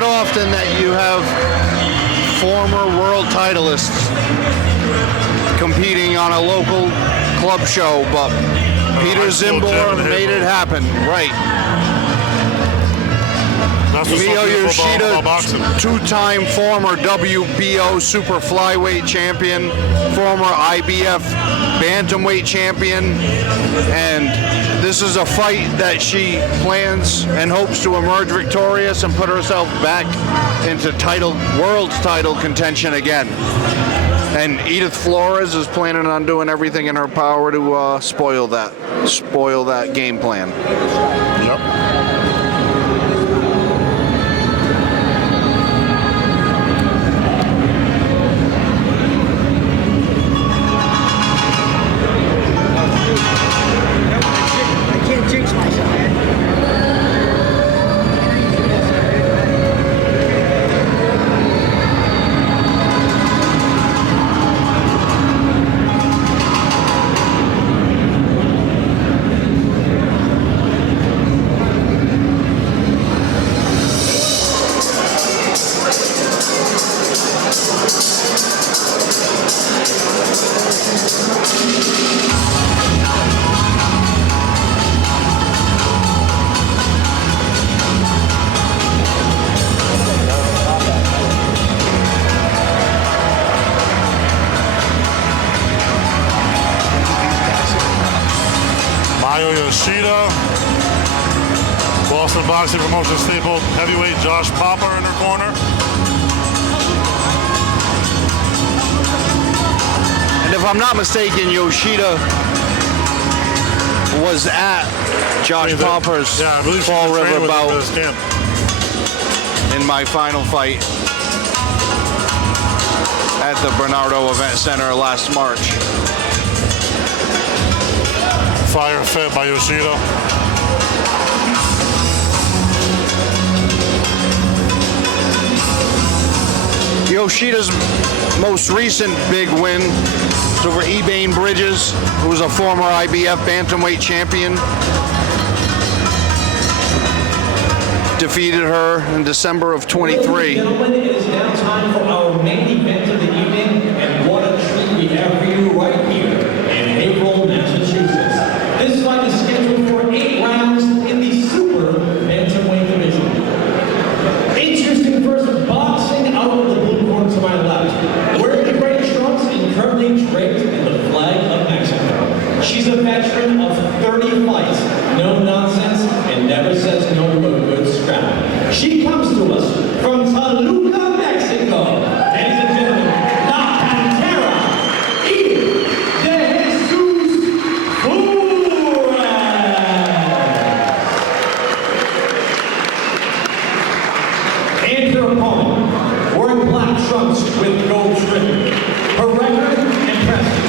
not often that you have former world titleists competing on a local club show, but Peter Zimbor made it happen. Right. Miyo Yoshida, two-time former WBO super flyweight champion, former IBF bantamweight champion, and this is a fight that she plans and hopes to emerge victorious and put herself back into world title contention again. And Edith Flores is planning on doing everything in her power to spoil that game plan. Yep. Miyo Yoshida, Boston Boxing Promotion staple heavyweight Josh Popper in her corner. And if I'm not mistaken, Yoshida was at Josh Popper's Fall River bout in my final fight at the Bernardo Event Center last March. Fire fed by Yoshida. Yoshida's most recent big win was over Ebane Bridges, who was a former IBF bantamweight champion. Defeated her in December of 23. Gentlemen, it is now time for our main event of the evening, and what a treat we have for you right here in Haverhill, Massachusetts. This fight is scheduled for 8 rounds in the super bantamweight division. Introducing first, boxing out of the blue corner to my left, wearing the gray trunks and currently draped in the flag of Mexico. She's a veteran of 30 fights, no nonsense, and never says no to a good scrap. She comes to us from Toluca, Mexico. Ladies and gentlemen, La Pantera, Edith de Jesus Flores. And her opponent, wearing black trunks with gold trim. Her record, impressive.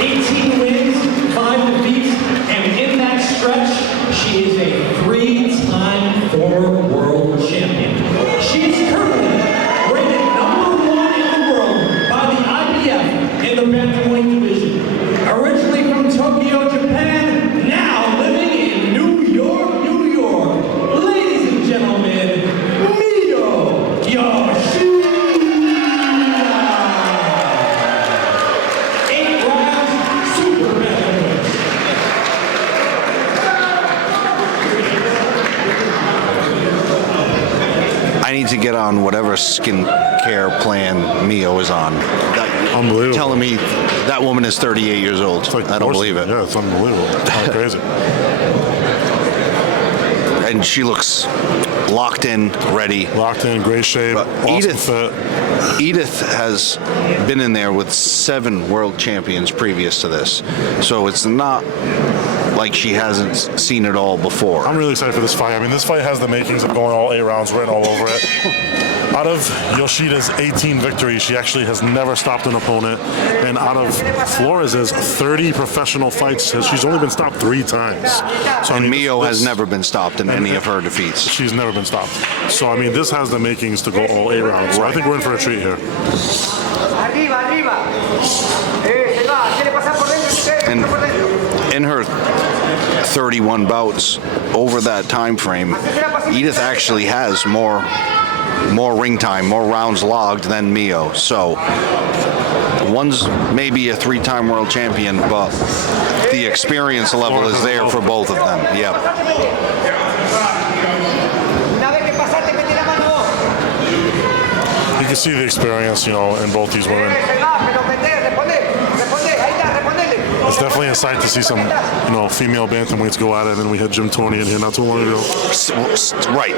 18 wins, 5 defeats, and in that stretch, she is a 3-time former world champion. She is currently rated #1 in the world by the IBF in the bantamweight division. Originally from Tokyo, Japan, now living in New York, New York. Ladies and gentlemen, Miyo Yoshida. 8 rounds, super bantamweight. I need to get on whatever skincare plan Miyo is on. Unbelievable. Telling me that woman is 38 years old. Like I don't believe it. Yeah, it's unbelievable. It's crazy. And she looks locked in, ready. Locked in, great shape. But Awesome Edith has been in there with 7 world champions previous to this. So it's not like she hasn't seen it all before. I'm really excited for this fight. I mean, this fight has the makings of going all 8 rounds, written all over it. Out of Yoshida's 18 victories, she actually has never stopped an opponent. And out of Flores' 30 professional fights, she's only been stopped 3 times. So, and Miyo has never been stopped in any of her defeats. She's never been stopped. So, I mean, this has the makings to go all 8 rounds. So I think we're in for a treat here. And in her 31 bouts over that time frame, Edith actually has more more ring time, more rounds logged than Miyo. So one's maybe a 3-time world champion, but the experience level is there for both of them. Yep. You can see the experience, in both these women. It's definitely a sight to see some, female bantamweights go at it. And then we had Jim Toney in here not too long ago. Right.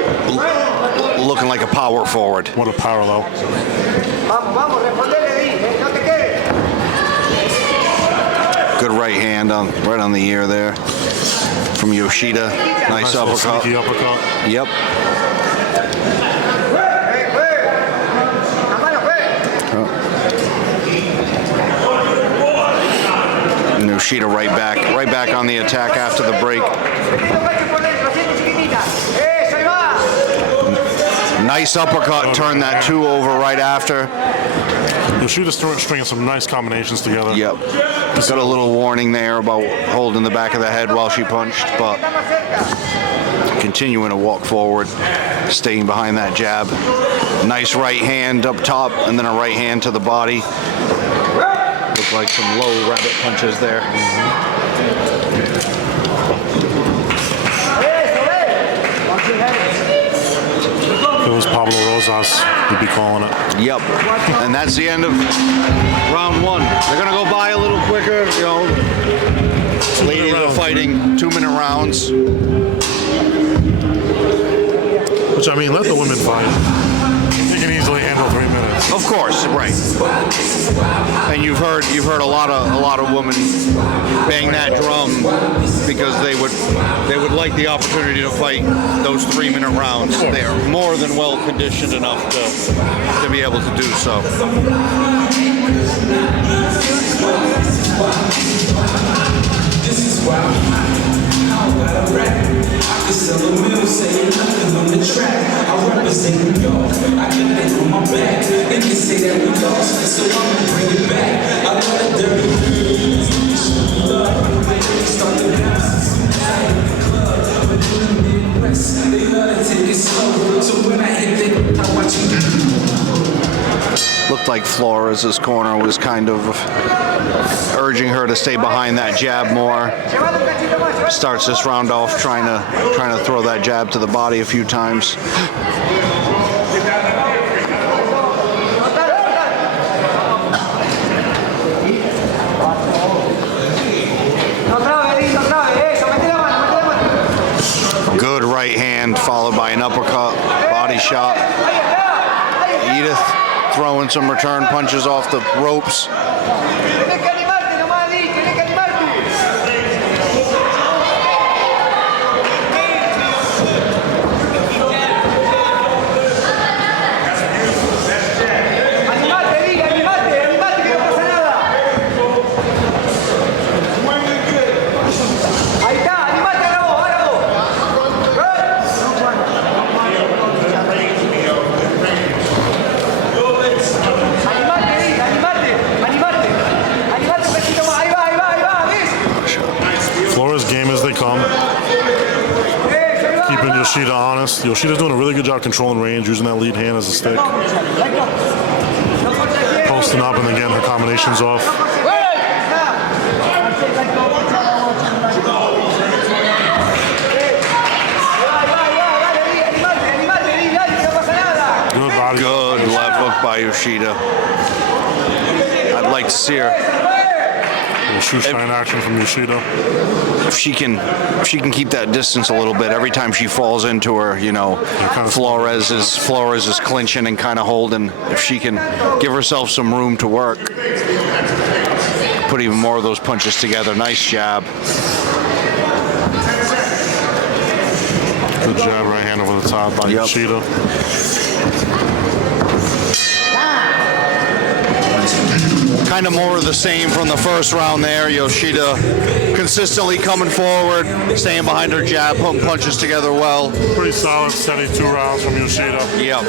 Looking like a power forward. What a parallel. Good right hand right on the ear there from Yoshida. Nice uppercut. Sneaky uppercut. Yep. Yoshida right back on the attack after the break. Nice uppercut, turned that 2 over right after. Yoshida's stringing some nice combinations together. Yep. Got a little warning there about holding the back of the head while she punched, but continuing to walk forward, staying behind that jab. Nice right hand up top, and then a right hand to the body. Look like some low rabbit punches there. If it was Pablo Rosas, we'd be calling it. Yep. And that's the end of round 1. They're going to go by a little quicker, Ladies are fighting 2-minute rounds. Which, let the women fight. They can easily handle 3 minutes. Of course, right. And you've heard a lot of women bang that drum because they would like the opportunity to fight those 3-minute rounds. They're more than well conditioned enough to be able to do so. This is why I'm out of rap. I can sell a mill, say nothing on the track. I represent New York, I got it on my back. They can say that we lost, so I'ma bring it back. I love the dirty blues, start the bounce, in the club, but in the Midwest, they love to take it slow. So when I hit it, I watch you. Looked like Flores' corner was kind of urging her to stay behind that jab more. Starts this round off trying to throw that jab to the body a few times. Good right hand followed by an uppercut, body shot. Edith throwing some return punches off the ropes. Yoshida honest. Yoshida's doing a really good job controlling range, using that lead hand as a stick. Posting up and then getting her combinations off. Good body. Good left hook by Yoshida. I'd like to see her. Shoeshine action from Yoshida. If she can keep that distance a little bit, every time she falls into her, Flores is clinching and kind of holding. If she can give herself some room to work, put even more of those punches together. Nice jab. Good jab, right hand over the top by Yoshida. Kind of more of the same from the first round there. Yoshida consistently coming forward, staying behind her jab, putting punches together well. Pretty solid, steady 2 rounds from Yoshida. Yep.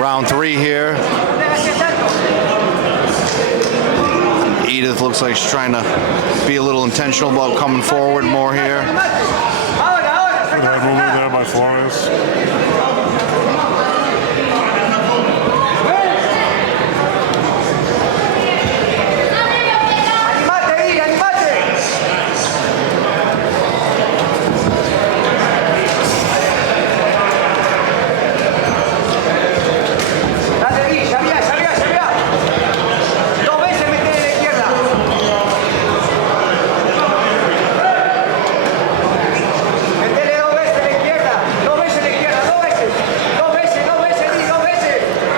Round 3 here. Edith looks like she's trying to be a little intentional about coming forward more here. Good head movement there by Flores.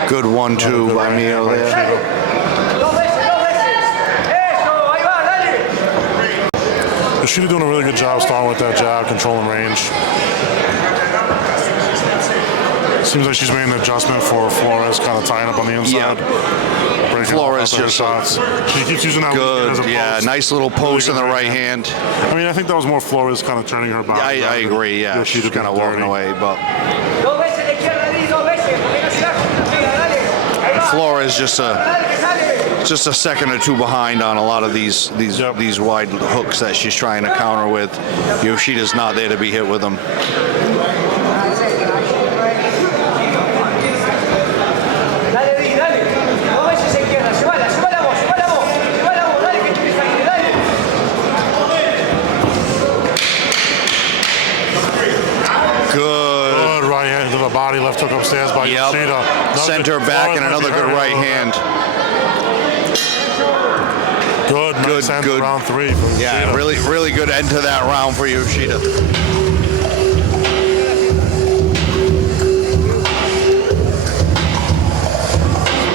Good 1-2 by Miyo there. Yoshida doing a really good job starting with that jab, controlling range. Seems like she's made an adjustment for Flores, kind of tying up on the inside. Yeah. Flores just shots. She keeps using that good. as a Yeah, post. nice little post in the right hand. I mean, I think that was more Flores kind of turning her back. I agree. Yeah, she's kind of walking away, but Flores just a second or two behind on a lot of these wide hooks that she's trying to counter with. Yoshida's not there to be hit with them. Good right hand to the body, left hook upstairs by Yoshida. Center back and another good right hand. Good, nice end to round 3. Yeah, really good end to that round for Yoshida.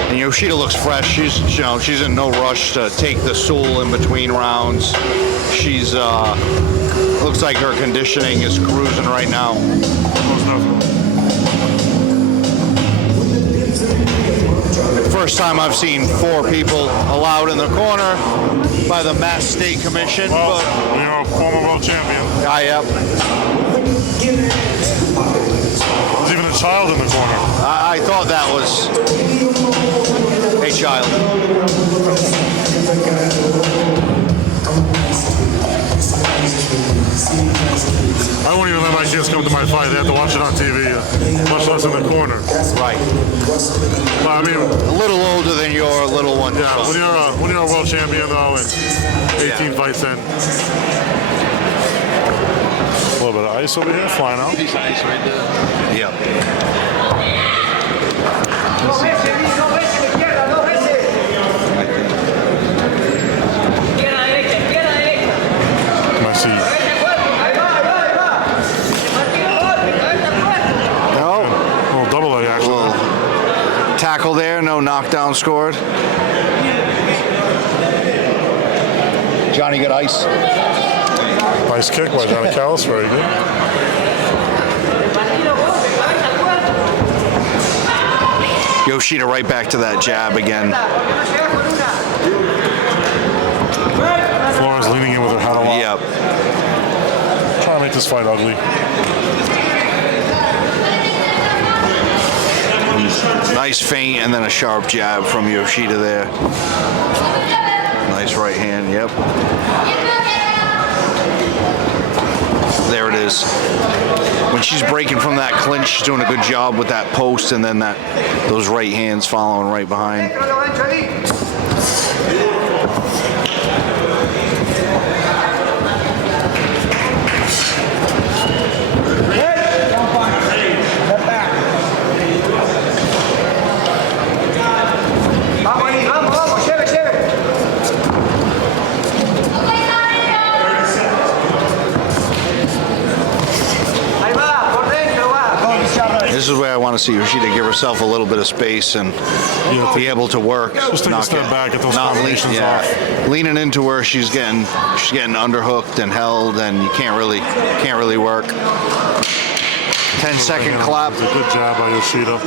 And Yoshida looks fresh. She's in no rush to take the stool in between rounds. She's looks like her conditioning is cruising right now. First time I've seen 4 people allowed in the corner by the Mass State Commission. Well, but, you're a former world champion. Yep. There's even a child in the corner. I thought that was a child. I won't even let my kids come to my fight. They have to watch it on TV, much less in the corner. Right. But, I mean, A little older than your little one. yeah, when you're a world champion though, and 18 fights in. A little bit of ice over here, flying out. Piece of ice right there. Yep. I see. No. A little double leg action. Little tackle there. No knockdown scored. Johnny got ice. Nice kick by Johnny Callis, very good. Yoshida right back to that jab again. Flores leaning in with her head a lot. Yep. Trying to make this fight ugly. Nice feint and then a sharp jab from Yoshida there. Nice right hand, yep. There it is. When she's breaking from that clinch, she's doing a good job with that post and then those right hands following right behind. This is where I want to see Yoshida give herself a little bit of space and be able to work. Just take a step back, get those combinations off. Leaning into where she's getting underhooked and held, and you can't really work. 10-second clap. It's a good job by Yoshida.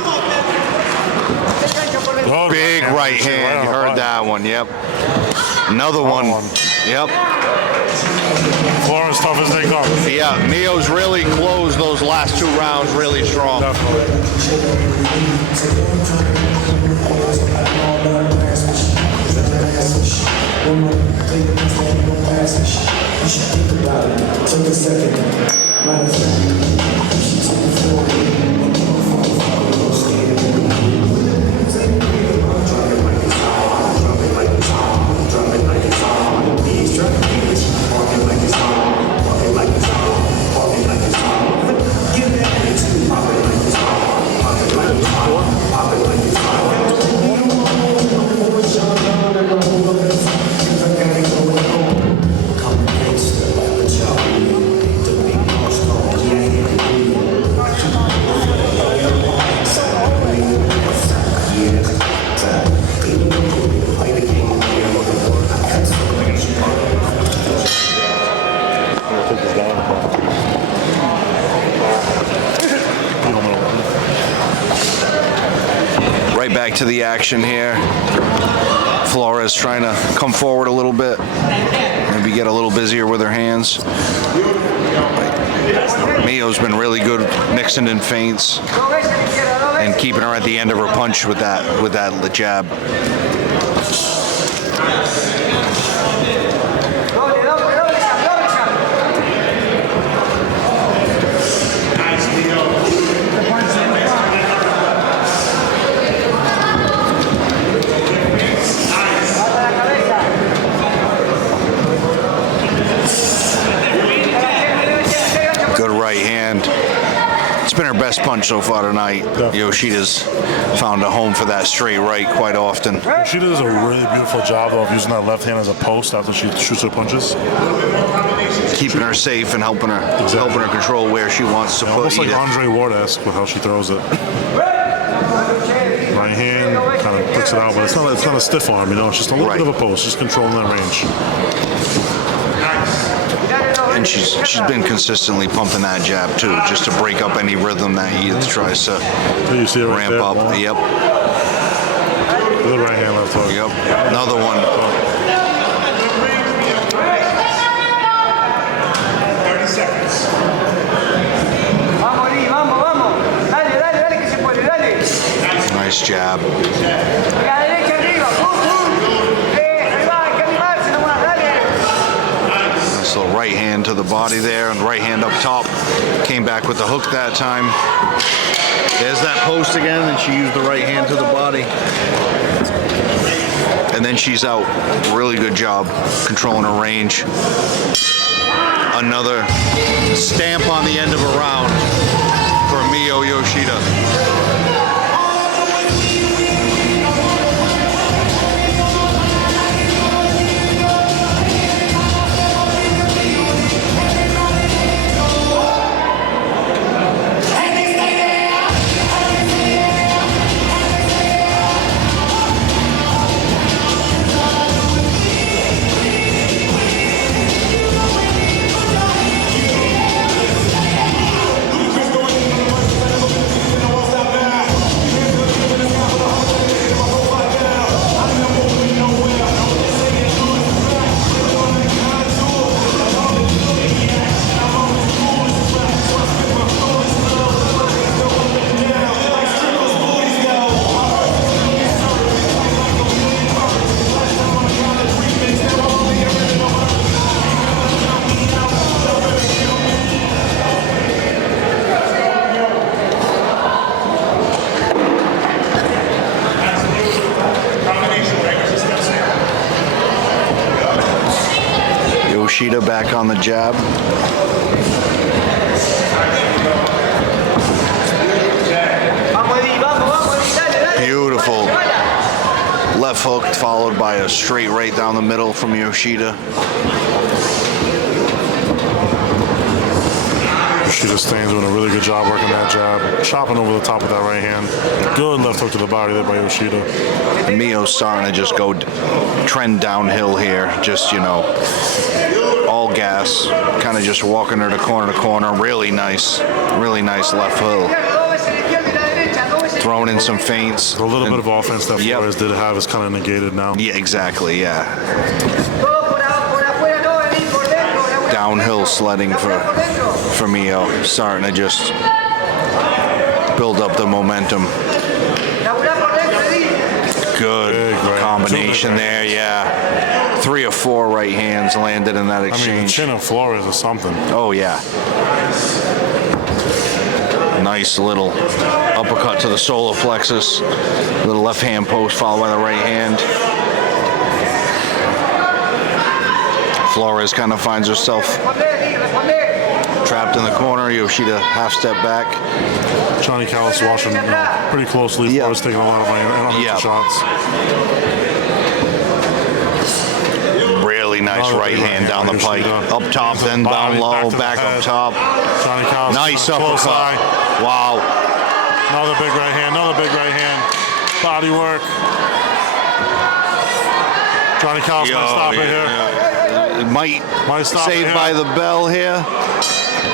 Oh, Big right hand. You heard that one. Yep. Another one. Yep. Flores tough as they come. Yeah, Miyo's really closed those last 2 rounds really strong. Right back to the action here. Flores trying to come forward a little bit, maybe get a little busier with her hands. Miyo's been really good mixing in feints and keeping her at the end of her punch with that jab. Good right hand. It's been her best punch so far tonight. Definitely. Yoshida's found a home for that straight right quite often. Yoshida does a really beautiful job though of using that left hand as a post after she shoots her punches. Keeping her safe and helping her control where she wants to put Almost like Edith. Andre Ward-esque with how she throws it. Right hand kind of puts it out, but it's not a stiff arm, it's just a little bit of a post, just controlling that range. And she's been consistently pumping that jab too, just to break up any rhythm that Edith tries to You see it right ramp there? up. Yep. Good right hand, left hook. Yep. Another one. 30 seconds. Vamos, Lee, vamos, vamos. Dale, dale, dale, que se puede, dale. Nice jab. La derecha arriba, pum, pum. Arriba, hay que animarse nomás, dale. Nice little right hand to the body there, and right hand up top. Came back with the hook that time. There's that post again, and she used the right hand to the body. And then she's out. Really good job controlling her range. Another stamp on the end of a round for Miyo Yoshida. Yoshida back on the jab. Beautiful left hook followed by a straight right down the middle from Yoshida. Yoshida Stain's doing a really good job working that jab, chopping over the top of that right hand. Good left hook to the body there by Yoshida. Miyo's starting to just go trend downhill here. Just, you know, all gas. Kind of just walking her to corner. Really nice left hook. Throwing in some feints. A little bit of offense that Flores did have is kind of negated now. Yeah, exactly, yeah. Downhill sledding for Miyo. Starting to just build up the momentum. Good combination there, yeah. 3 or 4 right hands landed in that exchange. I mean, the chin of Flores or something. Oh, yeah. Nice little uppercut to the solar plexus. Little left hand post followed by the right hand. Flores kind of finds herself trapped in the corner. Yoshida half step back. Johnny Callis watching pretty closely. Flores taking a lot of shots. Really nice right hand down the pipe. Up top, then down low, back up top. Johnny Callis. Nice uppercut. Wow. Another big right hand. Body work. Johnny Callis might stop it here. It might stop saved it by the bell here.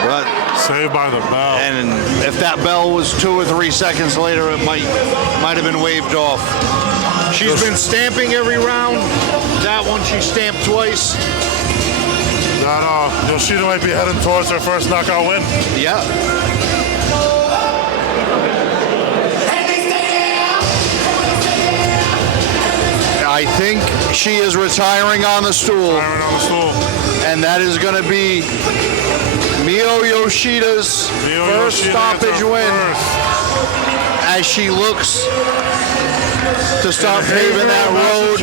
But saved by the bell. And if that bell was 2 or 3 seconds later, it might have been waved off. She's been stamping every round. That one she stamped twice. Yoshida might be heading towards her first knockout win. Yeah. I think she is retiring on the stool. And that is going to be Miyo Yoshida's first stoppage win as she looks to start paving that road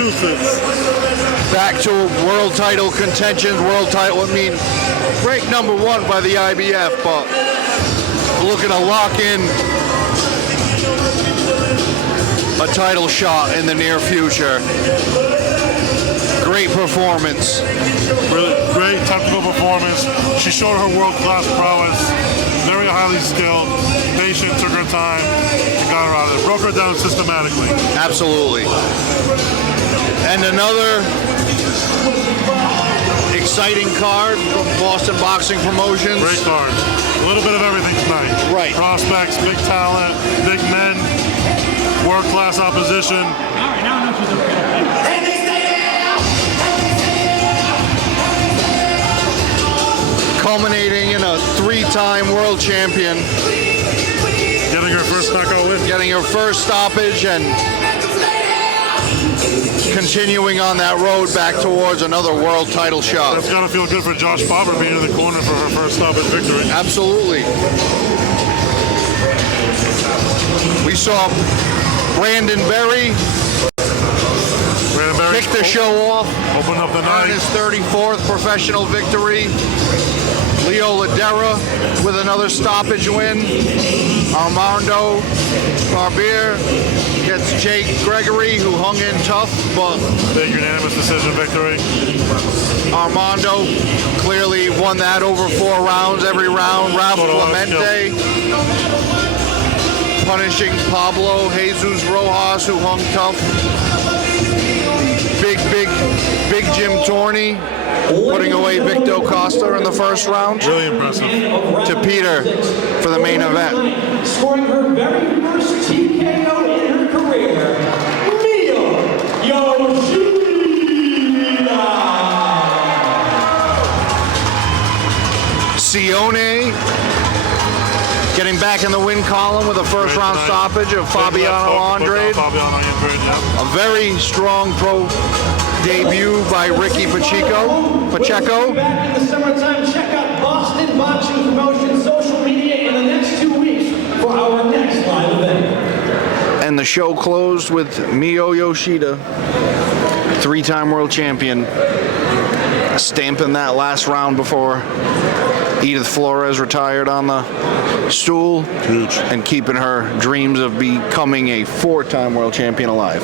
back to world title contention. World title, I mean, ranked number 1 by the IBF, but looking to lock in a title shot in the near future. Great performance. Really great technical performance. She showed her world-class prowess. Very highly skilled. Patient, took her time, and got her out of it. Broke her down systematically. Absolutely. And another exciting card from Boston Boxing Promotions. Great card. A little bit of everything tonight. Right. Prospects, big talent, big men, world-class opposition. Culminating in a 3-time world champion. Getting her first knockout win. Getting her first stoppage and continuing on that road back towards another world title shot. That's got to feel good for Josh Barber being in the corner for her first stoppage victory. Absolutely. We saw Brandon Berry kick the show off. Open up the night. His 34th professional victory. Leo Ladera with another stoppage win. Armando Barbier gets Jake Gregory, who hung in tough, but big unanimous decision victory. Armando clearly won that over 4 rounds, every round. Ralph Clemente punishing Pablo Jesus Rojas, who hung tough. Big Jim Torney putting away Victor Costa in the first round. Really impressive. To Peter for the main event. Scoring her very first TKO in her career, Miyo Yoshida. Sione getting back in the win column with a first round stoppage of Fabiano Andrade. A very strong pro debut by Ricky Pacheco. Back in the summertime, check out Boston Boxing Promotions social media in the next 2 weeks for our next live event. And the show closed with Miyo Yoshida, 3-time world champion, stamping that last round before Edith Flores retired on the stool. Huge. And keeping her dreams of becoming a 4-time world champion alive.